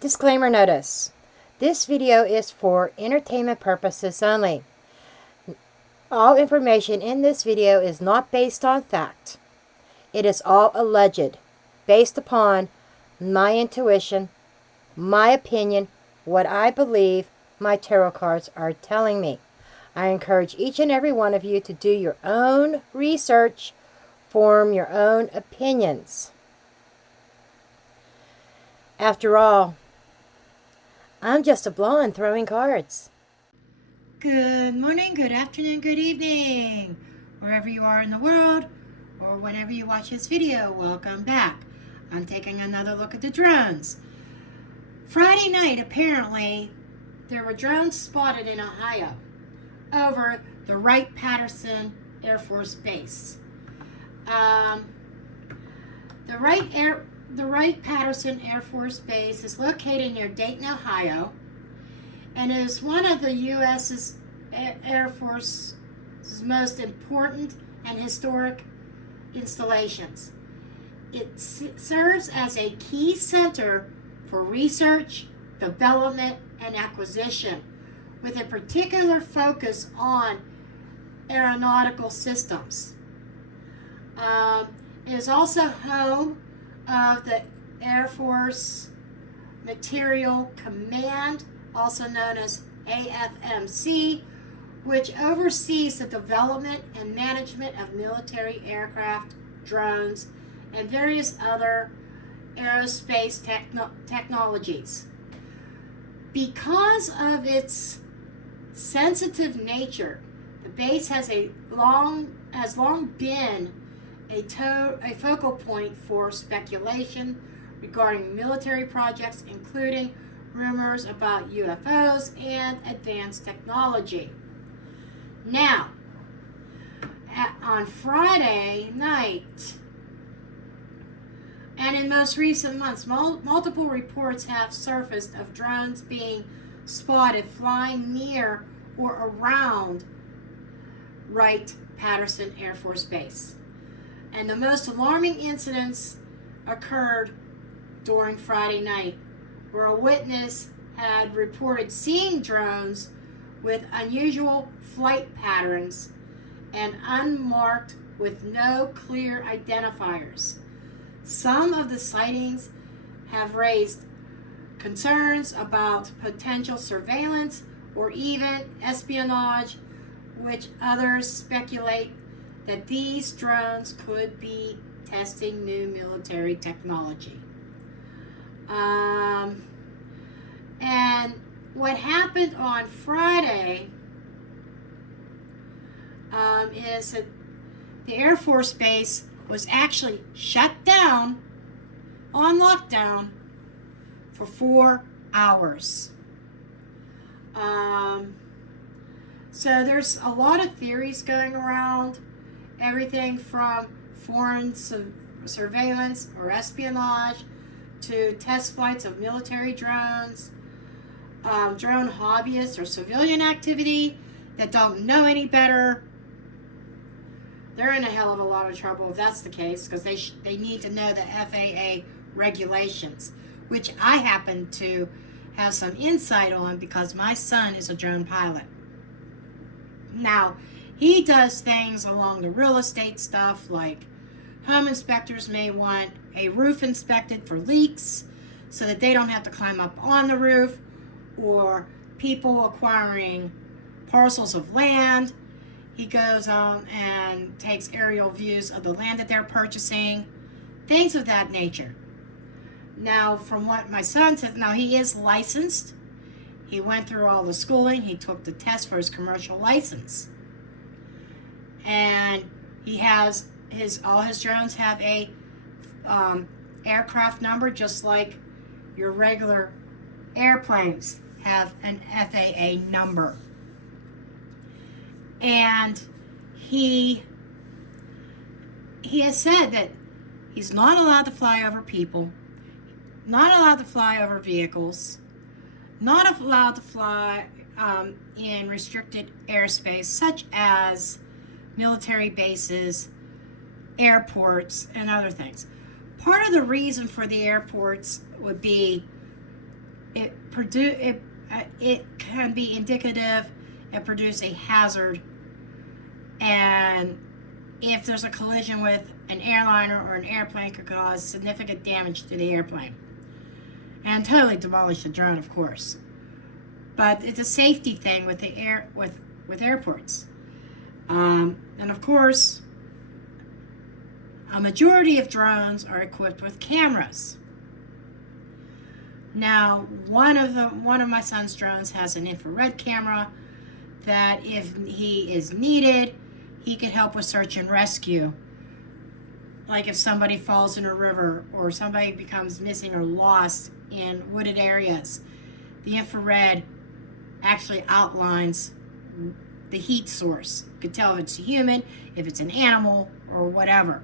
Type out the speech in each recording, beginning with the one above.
Disclaimer notice. This video is for entertainment purposes only. All information in this video is not based on fact. It is all alleged, based upon my intuition, my opinion, what I believe my tarot cards are telling me. I encourage each and every one of you to do your own research, form your own opinions. After all, I'm just a blonde throwing cards. Good morning, good afternoon, good evening, wherever you are in the world, or whenever you watch this video, welcome back. I'm taking another look at the drones. Friday night, apparently, there were drones spotted in Ohio over the WRIGHT Patterson Air Force Base. The WRIGHT Patterson Air Force Base is located near Dayton, Ohio, and is one of the U.S.'s Air Force's most important and historic installations. It serves as a key center for research, development, and acquisition, with a particular focus on aeronautical systems. It is also home of the Air Force Materiel Command, also known as AFMC, which oversees the development and management of military aircraft, drones, and various other aerospace technologies. Because of its sensitive nature, the base has long been a focal point for speculation regarding military projects, including rumors about UFOs and advanced technology. Now, on Friday night, and in most recent months, multiple reports have surfaced of drones being spotted flying near or around WRIGHT Patterson Air Force Base. And the most alarming incidents occurred during Friday night, where a witness had reported seeing drones with unusual flight patterns and unmarked with no clear identifiers. Some of the sightings have raised concerns about potential surveillance or even espionage, which others speculate that these drones could be testing new military technology. And what happened on Friday is that the Air Force Base was actually shut down on lockdown for 4 hours. So there's a lot of theories going around, everything from foreign surveillance or espionage to test flights of military drones, drone hobbyists or civilian activity that don't know any better. They're in a hell of a lot of trouble if that's the case, because they need to know the FAA regulations, which I happen to have some insight on because my son is a drone pilot. Now, he does things along the real estate stuff, like home inspectors may want a roof inspected for leaks so that they don't have to climb up on the roof, or people acquiring parcels of land. He goes on and takes aerial views of the land that they're purchasing, things of that nature. Now, from what my son says, now he is licensed. He went through all the schooling. He took the test for his commercial license. And he has all his drones have a aircraft number, just like your regular airplanes have an FAA number. And he has said that he's not allowed to fly over people, not allowed to fly over vehicles, not allowed to fly in restricted airspace such as military bases, airports, and other things. Part of the reason for the airports would be it can be indicative and produce a hazard, and if there's a collision with an airliner or an airplane, could cause significant damage to the airplane and totally demolish the drone, of course. But it's a safety thing with the with airports, and of course, a majority of drones are equipped with cameras. Now, one of my son's drones has an infrared camera that, if he is needed, he could help with search and rescue. Like if somebody falls in a river or somebody becomes missing or lost in wooded areas, the infrared actually outlines the heat source. You can tell if it's a human, if it's an animal, or whatever.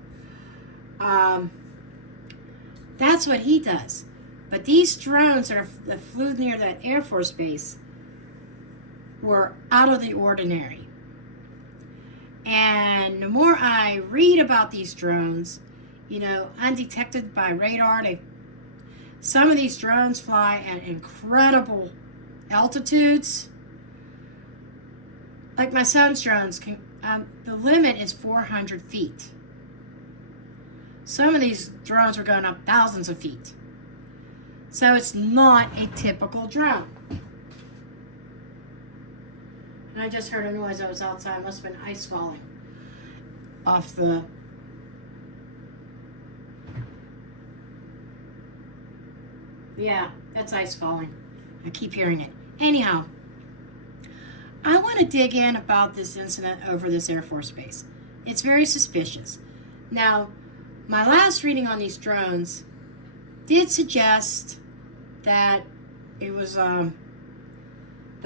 That's what he does. But these drones that flew near that Air Force Base were out of the ordinary. And the more I read about these drones, undetected by radar, some of these drones fly at incredible altitudes. Like my son's drones, the limit is 400 feet. Some of these drones are going up thousands of feet. So it's not a typical drone. And I just heard a noise. I was outside. It must have been ice falling off the... Yeah, that's ice falling. I keep hearing it. Anyhow, I want to dig in about this incident over this Air Force Base. It's very suspicious. Now, my last reading on these drones did suggest that it was the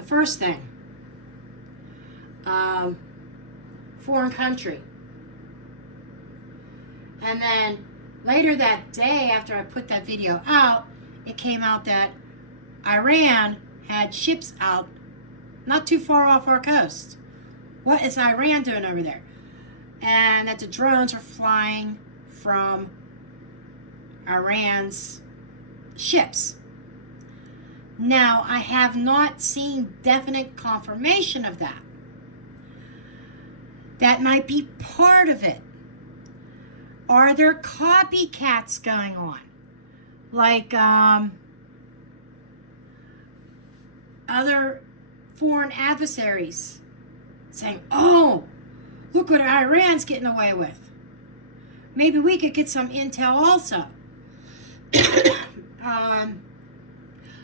first thing, foreign country. And then later that day, after I put that video out, it came out that Iran had ships out not too far off our coast. What is Iran doing over there? And that the drones are flying from Iran's ships. Now, I have not seen definite confirmation of that. That might be part of it. Are there copycats going on? Like other foreign adversaries saying, oh, look what Iran's getting away with. Maybe we could get some intel also.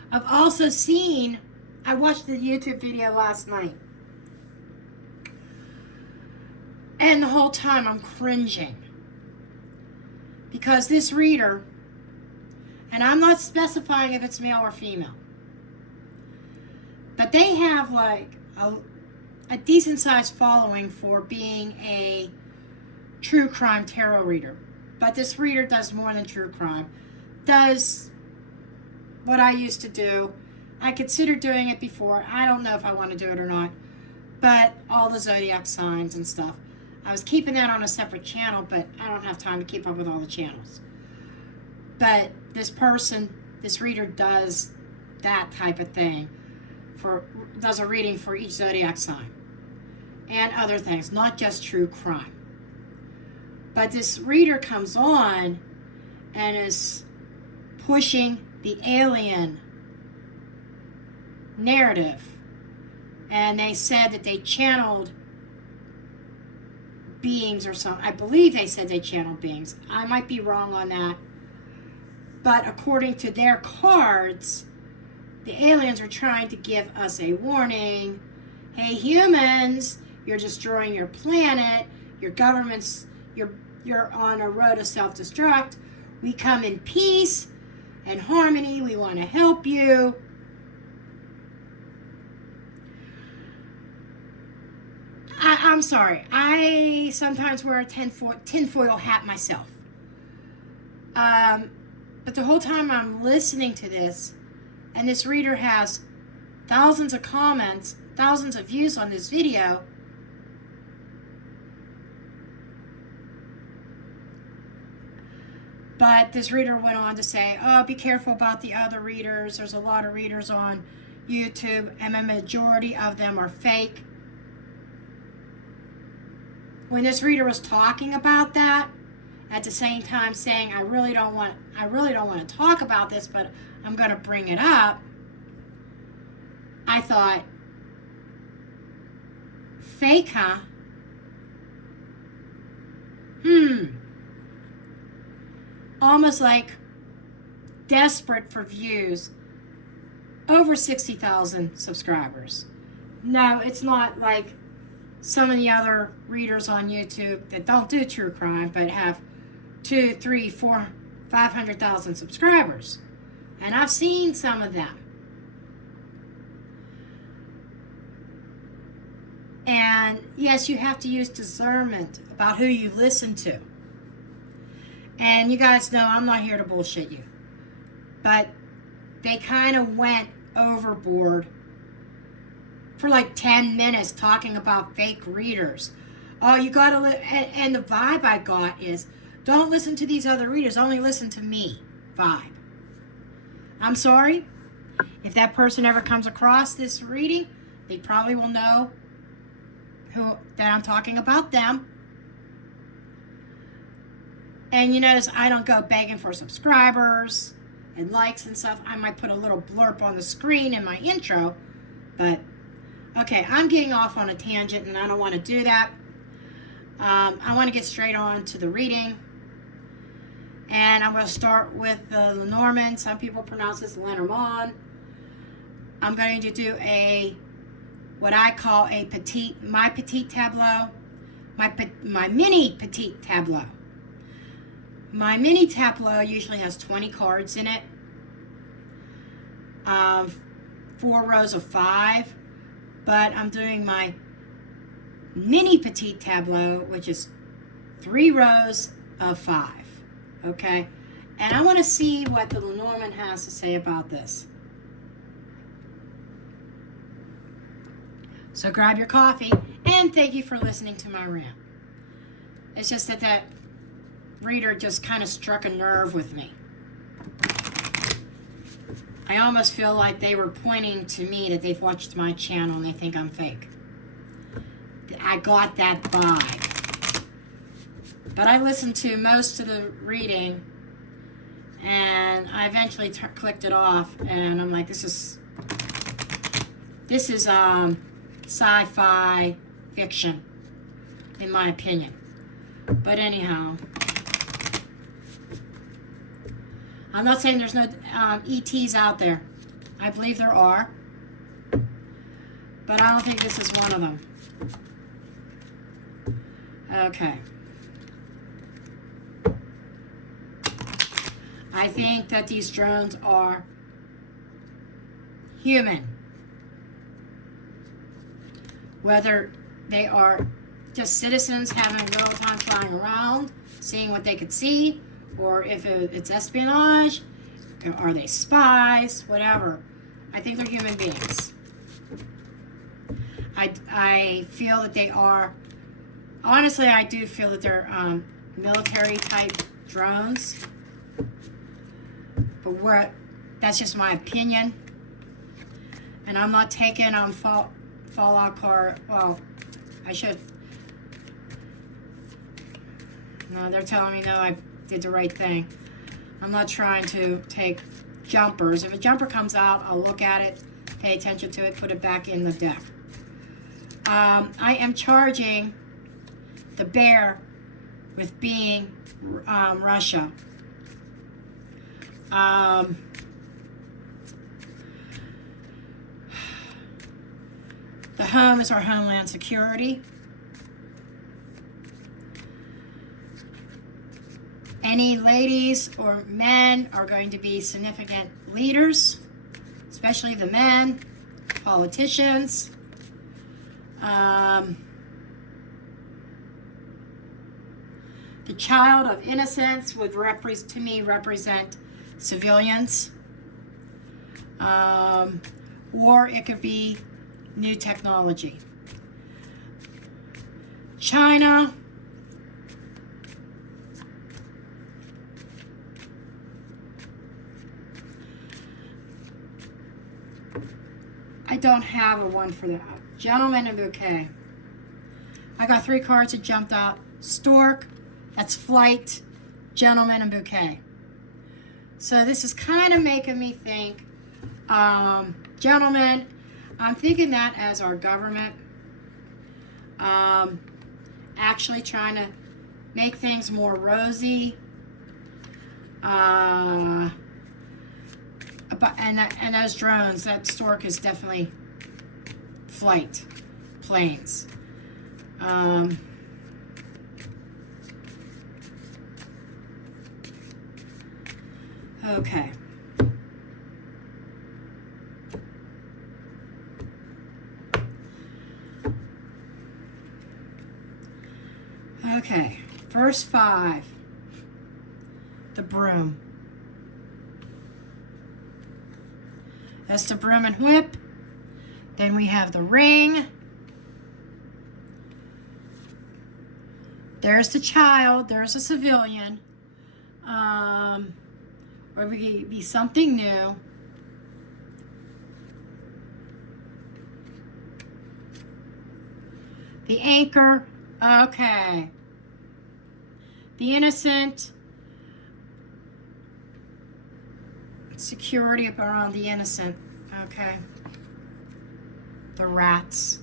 I've also seen, I watched the YouTube video last night, and the whole time I'm cringing. Because this reader, and I'm not specifying if it's male or female, but they have like a decent sized following for being a true crime tarot reader. But this reader does more than true crime. Does what I used to do. I considered doing it before. I don't know if I want to do it or not. But all the zodiac signs and stuff. I was keeping that on a separate channel, but I don't have time to keep up with all the channels. But this person, this reader, does that type of thing. Does a reading for each zodiac sign. And other things, not just true crime. But this reader comes on and is pushing the alien narrative. And they said that they channeled beings or something. I believe they said they channeled beings. I might be wrong on that. But according to their cards, the aliens are trying to give us a warning. Hey, humans, you're destroying your planet. Your government's, you're on a road to self-destruct. We come in peace and harmony. We want to help you. I'm sorry. I sometimes wear a tinfoil hat myself. But the whole time I'm listening to this, and this reader has thousands of comments, thousands of views on this video, But this reader went on to say, oh, be careful about the other readers. There's a lot of readers on YouTube, and a majority of them are fake. When this reader was talking about that, at the same time saying, I really don't want to talk about this, but I'm going to bring it up, I thought, fake, huh? Almost like desperate for views. Over 60,000 subscribers. No, it's not like some of the other readers on YouTube that don't do true crime, but have 2, 3, 4, 500,000 subscribers. And I've seen some of them. And yes, you have to use discernment about who you listen to. And you guys know I'm not here to bullshit you. But they kind of went overboard for like 10 minutes talking about fake readers. Oh, you gotta and the vibe I got is, don't listen to these other readers, only listen to me vibe. I'm sorry. If that person ever comes across this reading, they probably will know that I'm talking about them. And you notice I don't go begging for subscribers and likes and stuff. I might put a little blurb on the screen in my intro, but okay, I'm getting off on a tangent and I don't want to do that. I want to get straight on to the reading. And I'm going to start with the Lenormand. Some people pronounce this Lenormand. I'm going to do what I call my petite tableau, my mini petite tableau. My mini tableau usually has 20 cards in it, 4 rows of 5, but I'm doing my mini petite tableau, which is 3 rows of 5, okay? And I want to see what the Lenormand has to say about this. So grab your coffee, and thank you for listening to my rant. It's just that reader just kind of struck a nerve with me. I almost feel like they were pointing to me that they've watched my channel and they think I'm fake. I got that vibe. But I listened to most of the reading and I eventually clicked it off, and I'm like, this is sci-fi fiction, in my opinion. But anyhow, I'm not saying there's no ETs out there. I believe there are. But I don't think this is one of them. Okay. I think that these drones are human. Whether they are just citizens having a little time flying around, seeing what they could see, or if it's espionage, are they spies, whatever. I think they're human beings. I feel that they are, honestly, I do feel that they're military type drones. But that's just my opinion. And I'm not taking on Fallout card. Well, I should. No, they're telling me no, I did the right thing. I'm not trying to take jumpers. If a jumper comes out, I'll look at it, pay attention to it, put it back in the deck. I am charging the bear with being Russia. The home is our homeland security. Any ladies or men are going to be significant leaders, especially the men, politicians. The child of innocence would to me represent civilians. Or it could be new technology. China. I don't have a one for that. Gentleman and bouquet. I got 3 cards that jumped out. Stork, that's flight, gentleman, and bouquet. So this is kind of making me think, gentlemen, I'm thinking that as our government actually trying to make things more rosy. And those drones, that stork is definitely flight, planes. Okay. Okay, first 5. The broom. That's the broom and whip. Then we have the ring. There's the child. There's a civilian. Or we could be something new. The anchor. Okay. The innocent. Security around the innocent. Okay. The rats.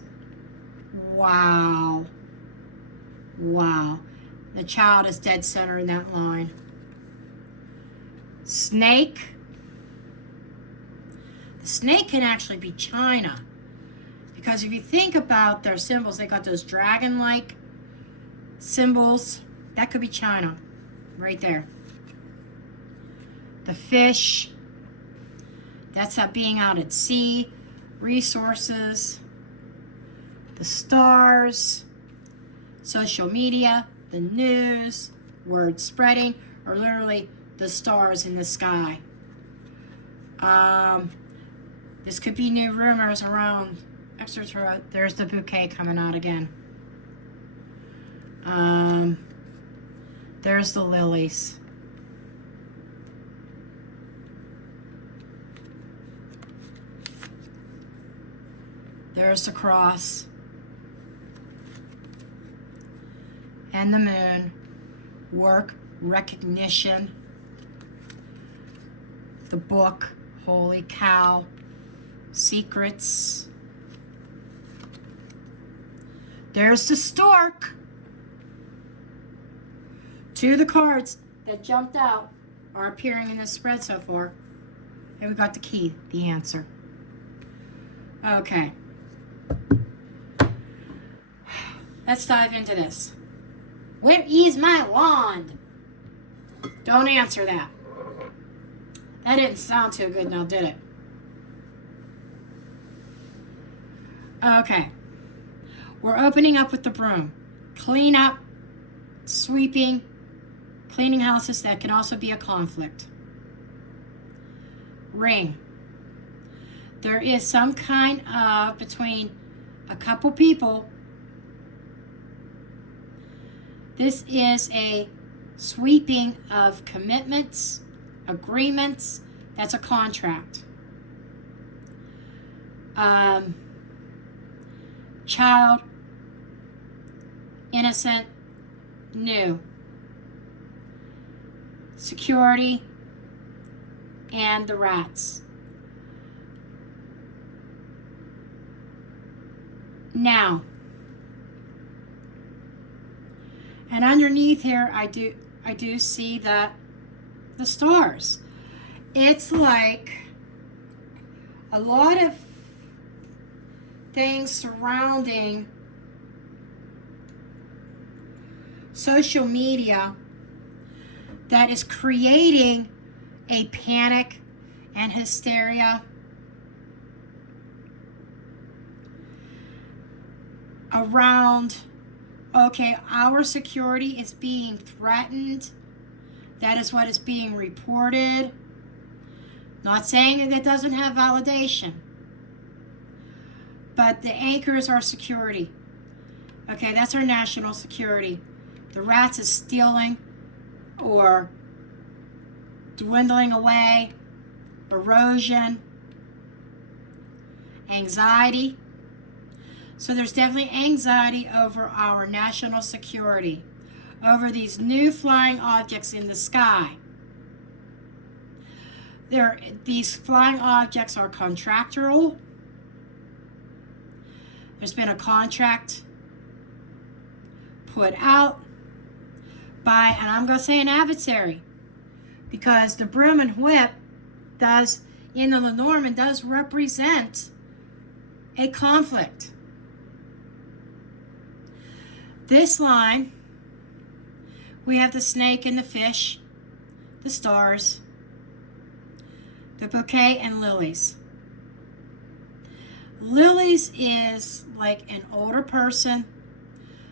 Wow. Wow. The child is dead center in that line. Snake. The snake can actually be China. Because if you think about their symbols, they got those dragon-like symbols. That could be China. Right there. The fish. That's being out at sea. Resources. The stars. Social media. The news. Word spreading. Or literally the stars in the sky. This could be new rumors around extraterrestrial. There's the bouquet coming out again. There's the lilies. There's the cross. And the moon. Work, recognition. The book, holy cow. Secrets. There's the stork. 2 of the cards that jumped out are appearing in this spread so far. And we got the key, the answer. Okay. Let's dive into this. Where is my wand? Don't answer that. That didn't sound too good now, did it? Okay. We're opening up with the broom. Clean up, sweeping, cleaning houses. That can also be a conflict. Ring. There is some kind of, between a couple people, this is a sweeping of commitments, agreements. That's a contract. Child, innocent, new. Security, and the rats. Now, and underneath here, I do see that the stars. It's like a lot of things surrounding social media that is creating a panic and hysteria around, okay, our security is being threatened. That is what is being reported. Not saying that it doesn't have validation. But the anchor is our security. Okay, that's our national security. The rats is stealing or dwindling away, erosion, anxiety. So there's definitely anxiety over our national security, over these new flying objects in the sky. These flying objects are contractual. There's been a contract put out by, and I'm going to say an adversary, because the broom and whip does, in the Lenormand, does represent a conflict. This line, we have the snake and the fish, the stars, the bouquet, and lilies. Lilies is like an older person,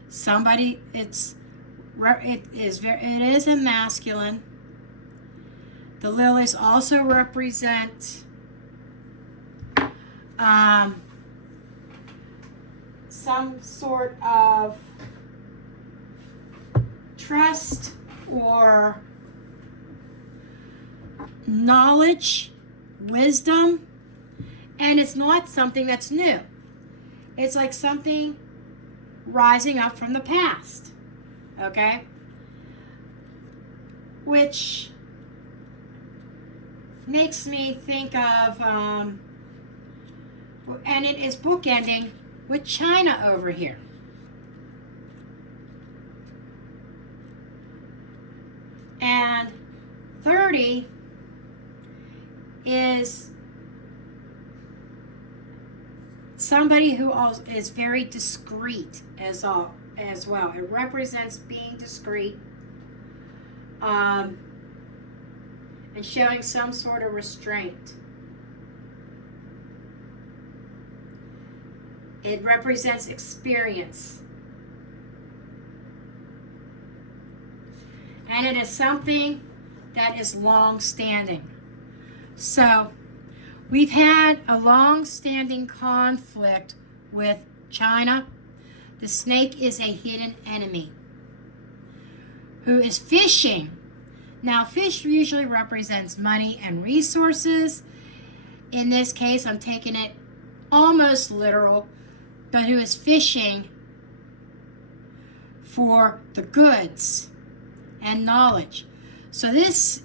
somebody, it is a masculine. The lilies also represent some sort of trust or knowledge, wisdom, and it's not something that's new. It's like something rising up from the past, okay? Which makes me think of, and it is bookending with China over here. And 30 is somebody who is very discreet as well. It represents being discreet, and showing some sort of restraint. It represents experience. And it is something that is long-standing. So, we've had a long-standing conflict with China. The snake is a hidden enemy who is fishing. Now, fish usually represents money and resources. In this case, I'm taking it almost literal, but who is fishing for the goods and knowledge. So this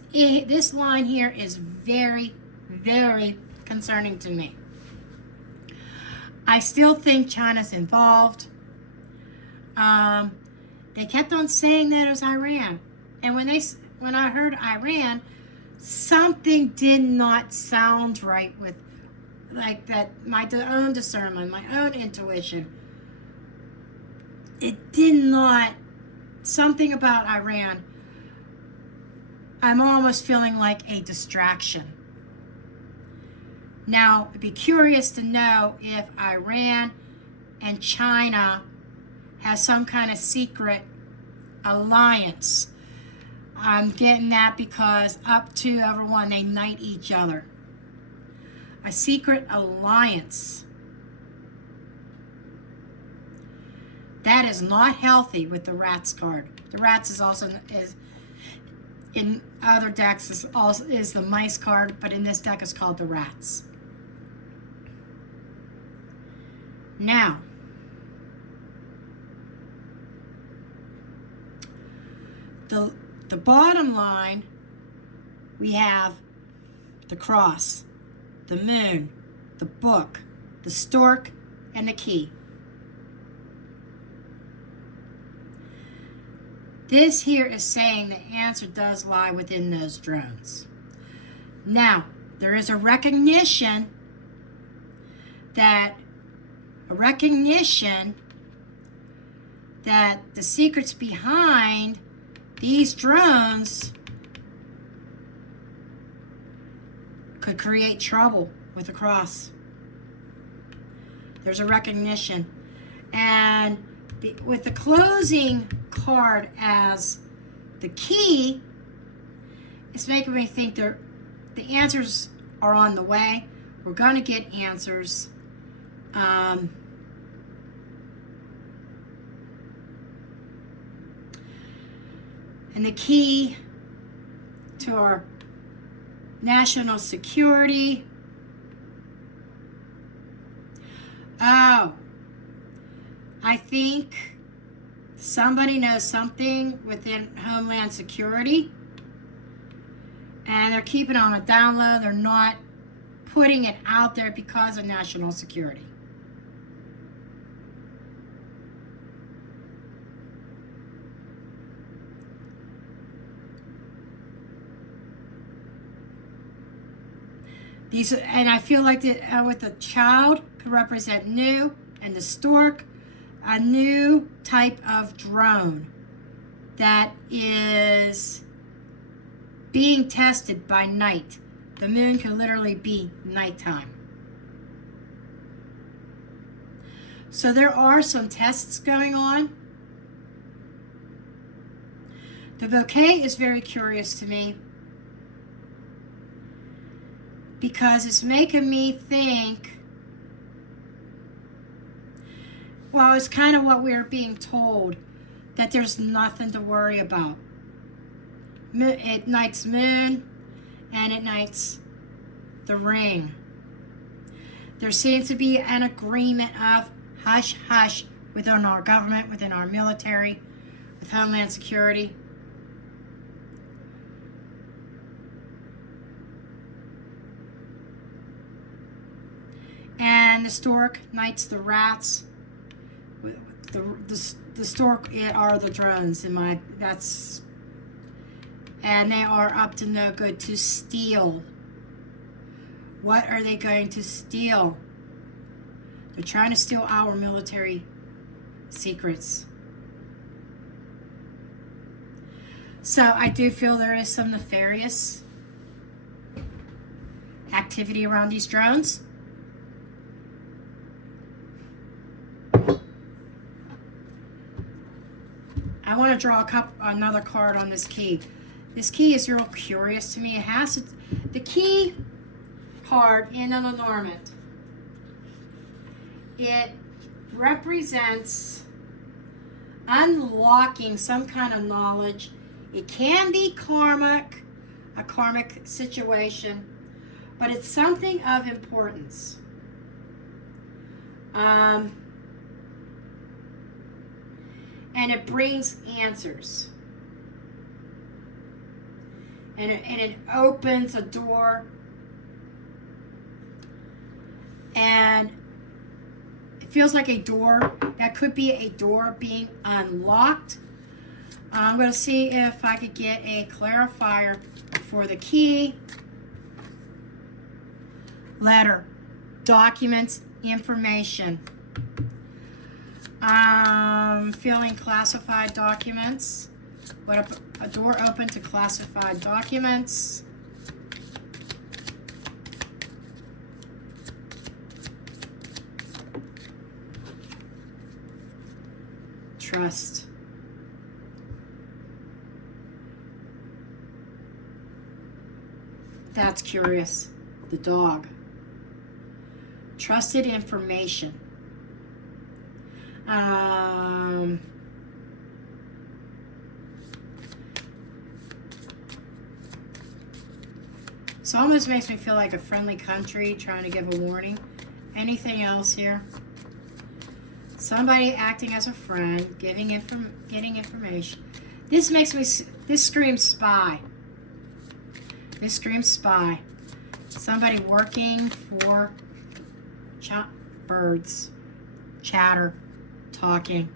line here is very, very concerning to me. I still think China's involved. They kept on saying that it was Iran, and when I heard Iran, something did not sound right with, like, that, my own discernment, my own intuition. It did not, something about Iran, I'm almost feeling like a distraction. Now, I'd be curious to know if Iran and China has some kind of secret alliance. I'm getting that because up to everyone, they knight each other. A secret alliance. That is not healthy with the rats card. The rats is also in other decks is the mice card, but in this deck is called the rats. Now, the bottom line, we have the cross, the moon, the book, the stork, and the key. This here is saying the answer does lie within those drones. Now, there is a recognition that the secrets behind these drones could create trouble with the cross. There's a recognition. And with the closing card as the key, it's making me think the answers are on the way. We're going to get answers. And the key to our national security Oh, I think somebody knows something within Homeland Security, and they're keeping it on a down low. They're not putting it out there because of national security. These, and I feel like that with the child could represent new, and the stork, a new type of drone that is being tested by night. The moon can literally be nighttime. So there are some tests going on. The bouquet is very curious to me because it's making me think, well, it's kind of what we're being told, that there's nothing to worry about. At night's moon, and at night's the ring. There seems to be an agreement of hush hush within our government, within our military, with Homeland Security. And the stork knights the rats. The stork are the drones in my, that's, and they are up to no good to steal. What are they going to steal? They're trying to steal our military secrets. So I do feel there is some nefarious activity around these drones. I want to draw another card on this key. This key is real curious to me. It has the key card in an ornament. It represents unlocking some kind of knowledge. It can be karmic, a karmic situation, but it's something of importance. And it brings answers. And it opens a door. And it feels like a door. That could be a door being unlocked. I'm going to see if I could get a clarifier for the key. Letter. Documents. Information. Feeling classified documents. What a door open to classified documents. Trust. That's curious. The dog. Trusted information. So almost makes me feel like a friendly country trying to give a warning. Anything else here? Somebody acting as a friend, getting information. This makes me, this screams spy. This screams spy. Somebody working for birds, chatter, talking.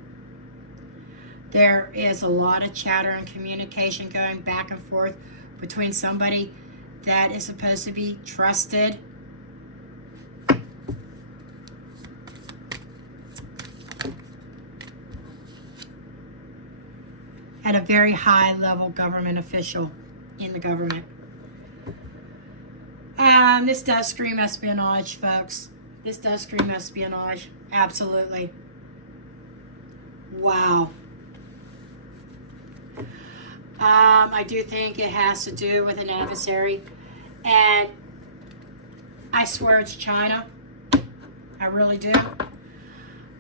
There is a lot of chatter and communication going back and forth between somebody that is supposed to be trusted at a very high level government official in the government. This does scream espionage, folks. This does scream espionage. Absolutely. Wow. I do think it has to do with an adversary. And I swear it's China. I really do. I'm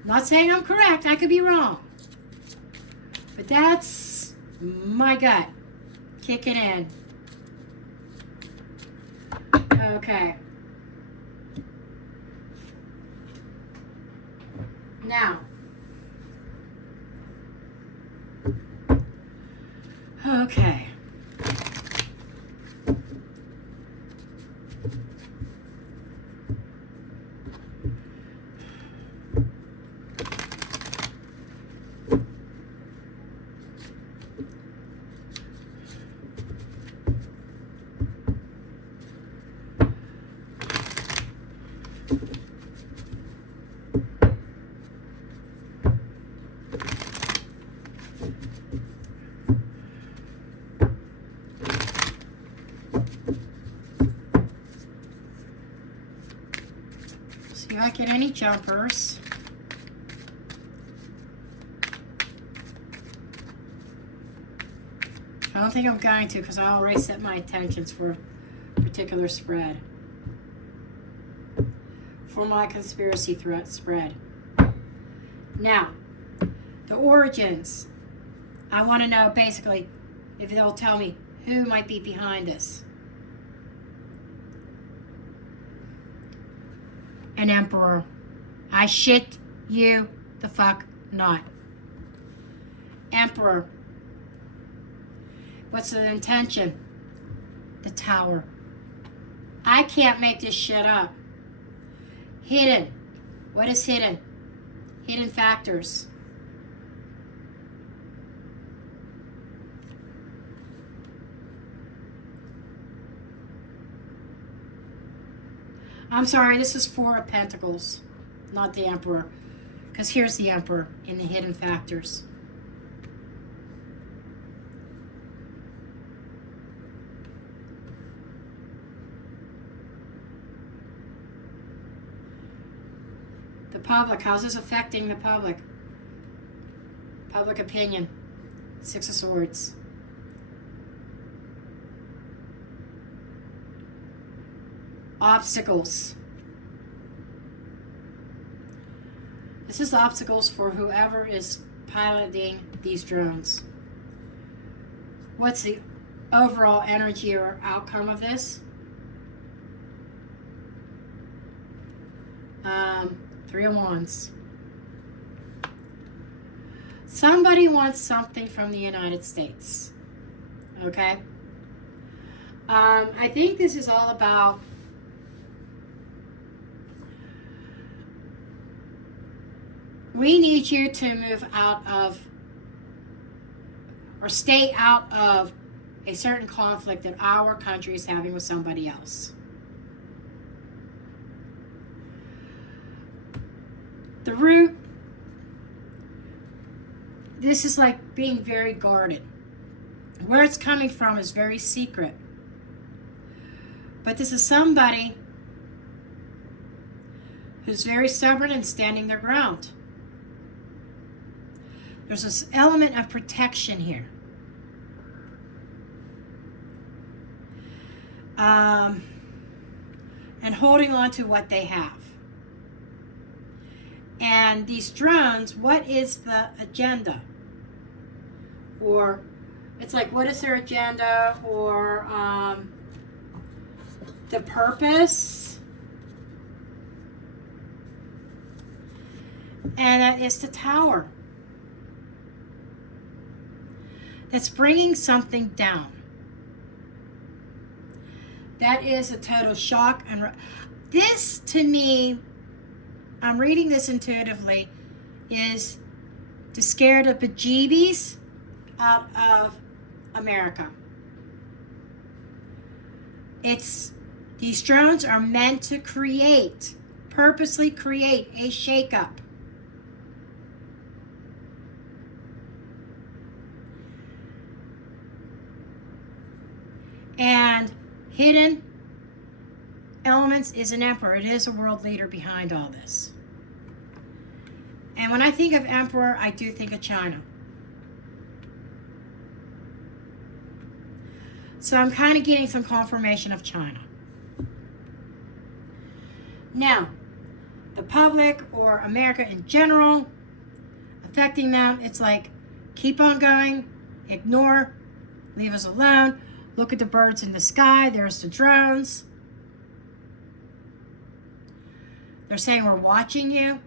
not saying I'm correct. I could be wrong. But that's my gut kicking in. Okay. Now, okay. See if I get any jumpers. I don't think I'm going to because I already set my intentions for a particular spread. For my conspiracy threat spread. Now, the origins. I want to know basically if they'll tell me who might be behind this. An emperor. I shit you the fuck not. Emperor. What's the intention? The tower. I can't make this shit up. Hidden. What is hidden? Hidden factors. I'm sorry, this is Four of Pentacles, not the Emperor. Because here's the Emperor in the hidden factors. The public, how's this affecting the public? Public opinion. Six of Swords. Obstacles. This is obstacles for whoever is piloting these drones. What's the overall energy or outcome of this? Three of Wands. Somebody wants something from the United States. Okay? I think this is all about we need you to move out of or stay out of a certain conflict that our country is having with somebody else. The root, this is like being very guarded. Where it's coming from is very secret. But this is somebody who's very stubborn and standing their ground. There's this element of protection here. And holding on to what they have. And these drones, what is the agenda? Or it's like, what is their agenda? Or the purpose? And that is the tower. That's bringing something down. That is a total shock. And this, to me, I'm reading this intuitively, is to scare the bejeebies out of America. These drones are meant to create, purposely create a shakeup. And hidden elements is an emperor. It is a world leader behind all this. And when I think of emperor, I do think of China. So I'm kind of getting some confirmation of China. Now, the public or America in general, affecting them, it's like, keep on going, ignore, leave us alone. Look at the birds in the sky. There's the drones. They're saying we're watching you.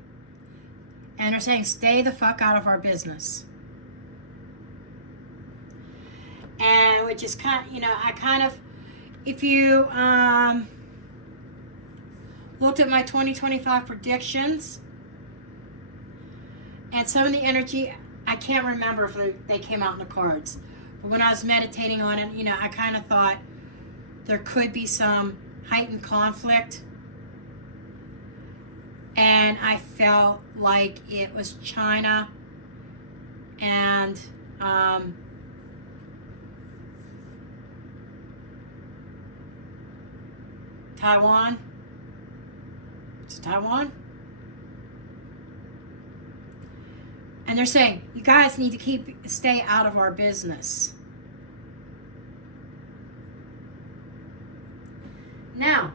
And they're saying, stay the fuck out of our business. And which is kind of, I kind of, if you looked at my 2025 predictions and some of the energy, I can't remember if they came out in the cards. But when I was meditating on it, I kind of thought there could be some heightened conflict. And I felt like it was China and Taiwan. Is it Taiwan? And they're saying, you guys need to stay out of our business. Now,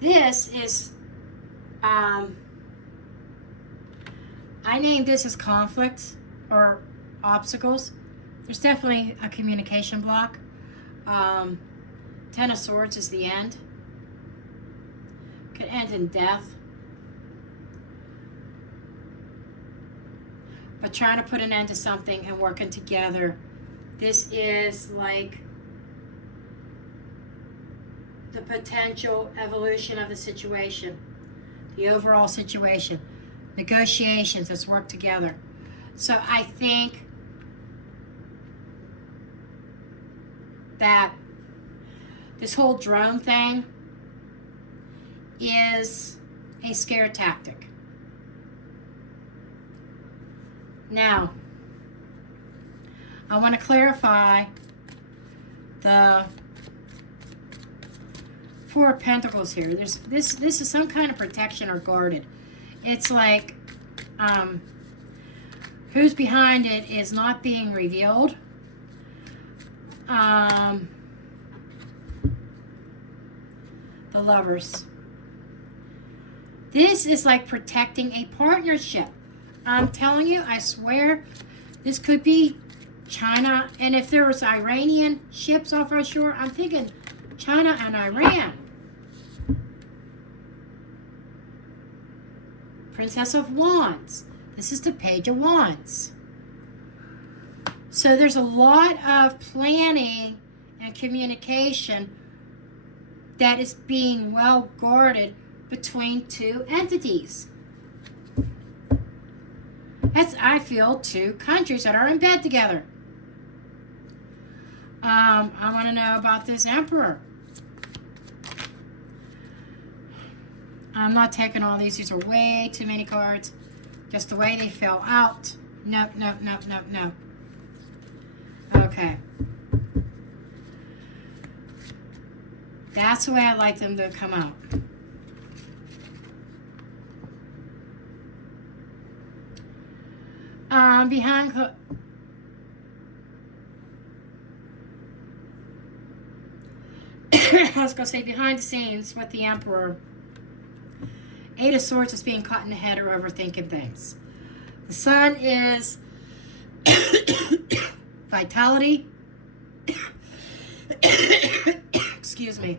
this is, I named this as conflicts or obstacles. There's definitely a communication block. Ten of Swords is the end. Could end in death. But trying to put an end to something and working together. This is like the potential evolution of the situation. The overall situation. Negotiations, let's work together. So I think that this whole drone thing is a scare tactic. Now, I want to clarify the Four of Pentacles here. This is some kind of protection or guarded. It's like who's behind it is not being revealed. The Lovers. This is like protecting a partnership. I'm telling you, I swear, this could be China. And if there was Iranian ships off our shore, I'm thinking China and Iran. Princess of Wands. This is the Page of Wands. So there's a lot of planning and communication that is being well guarded between two entities. That's, I feel, two countries that are in bed together. I want to know about this Emperor. I'm not taking all these. These are way too many cards. Just the way they fell out. Nope, nope, nope, nope, nope. Okay. That's the way I like them to come out. Behind... I was going to say behind the scenes with the Emperor. Eight of Swords is being caught in the head or overthinking things. The Sun is vitality. Excuse me.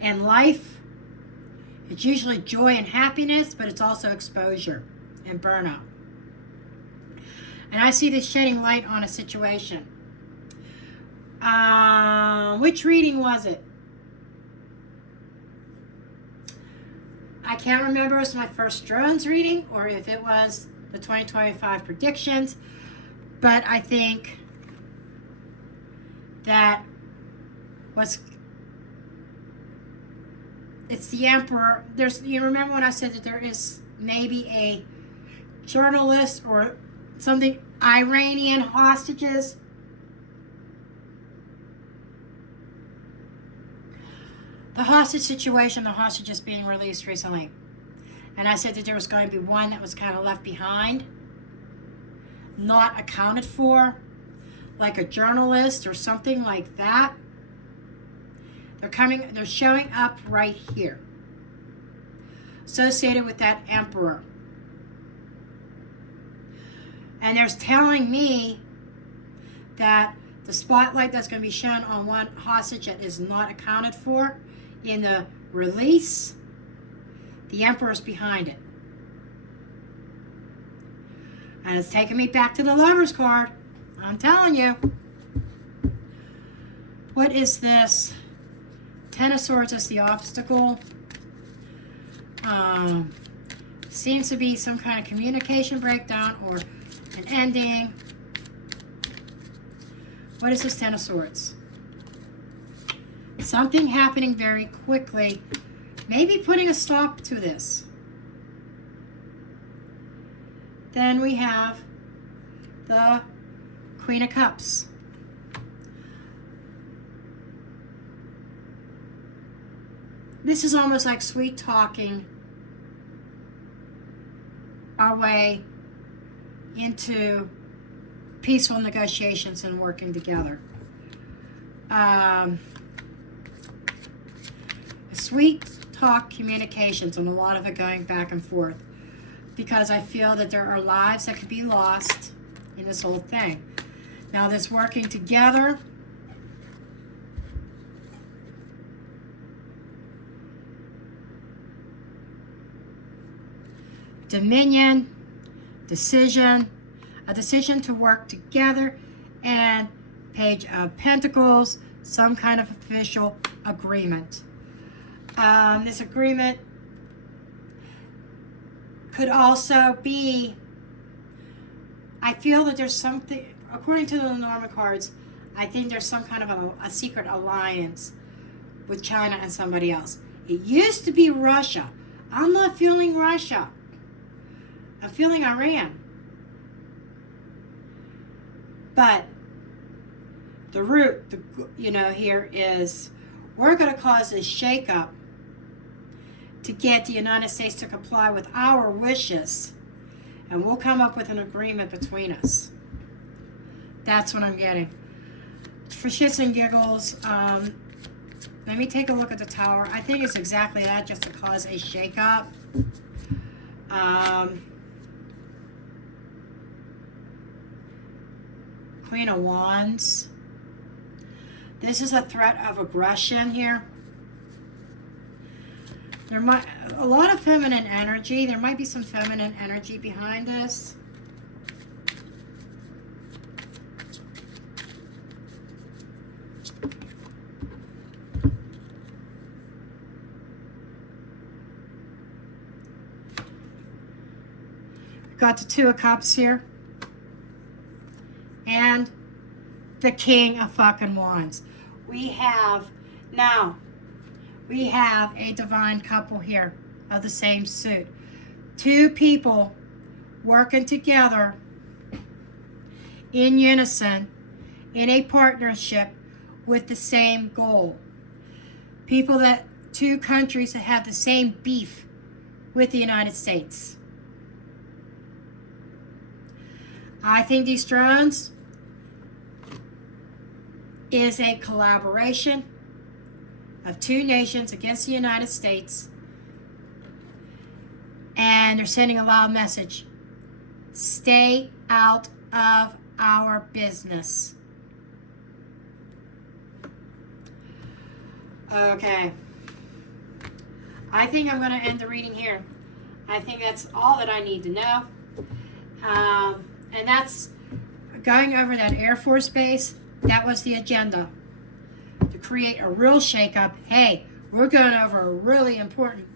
And life, it's usually joy and happiness, but it's also exposure and burnout. And I see this shedding light on a situation. Which reading was it? I can't remember if it was my first drones reading or if it was the 2025 predictions, but I think that it's the Emperor. You remember when I said that there is maybe a journalist or something, Iranian hostages? The hostage situation, the hostages being released recently. And I said that there was going to be one that was kind of left behind, not accounted for, like a journalist or something like that. They're showing up right here, associated with that Emperor. And they're telling me that the spotlight that's going to be shown on one hostage that is not accounted for in the release. The Emperor's behind it. And it's taking me back to the Lover's card. I'm telling you. What is this? Ten of Swords is the obstacle. Seems to be some kind of communication breakdown or an ending. What is this Ten of Swords? Something happening very quickly. Maybe putting a stop to this. Then we have the Queen of Cups. This is almost like sweet talking our way into peaceful negotiations and working together. Sweet talk communications, and a lot of it going back and forth, because I feel that there are lives that could be lost in this whole thing. Now, this working together, dominion, decision, a decision to work together, and Page of Pentacles, some kind of official agreement. This agreement could also be, I feel that there's something, according to the Lenormand cards, I think there's some kind of a secret alliance with China and somebody else. It used to be Russia. I'm not feeling Russia. I'm feeling Iran. But the root, here is, we're going to cause a shakeup to get the United States to comply with our wishes, and we'll come up with an agreement between us. That's what I'm getting. For shits and giggles, let me take a look at the Tower. I think it's exactly that, just to cause a shakeup. Queen of Wands. This is a threat of aggression here. There might a lot of feminine energy. There might be some feminine energy behind this. Got the Two of Cups here. And the King of fucking Wands. We have a divine couple here of the same suit. Two people working together in unison, in a partnership with the same goal. Two countries that have the same beef with the United States. I think these drones is a collaboration of two nations against the United States, and they're sending a loud message: stay out of our business. Okay, I think I'm going to end the reading here. I think that's all that I need to know, and that's going over that Air Force Base. That was the agenda, to create a real shakeup. Hey, we're going over a really important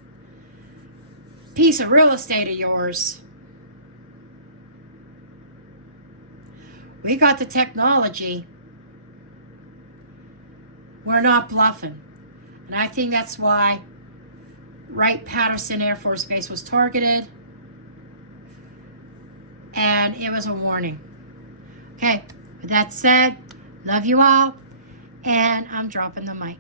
piece of real estate of yours. We got the technology. We're not bluffing. And I think that's why WRIGHT Patterson Air Force Base was targeted. And it was a warning. Okay, with that said, love you all, and I'm dropping the mic.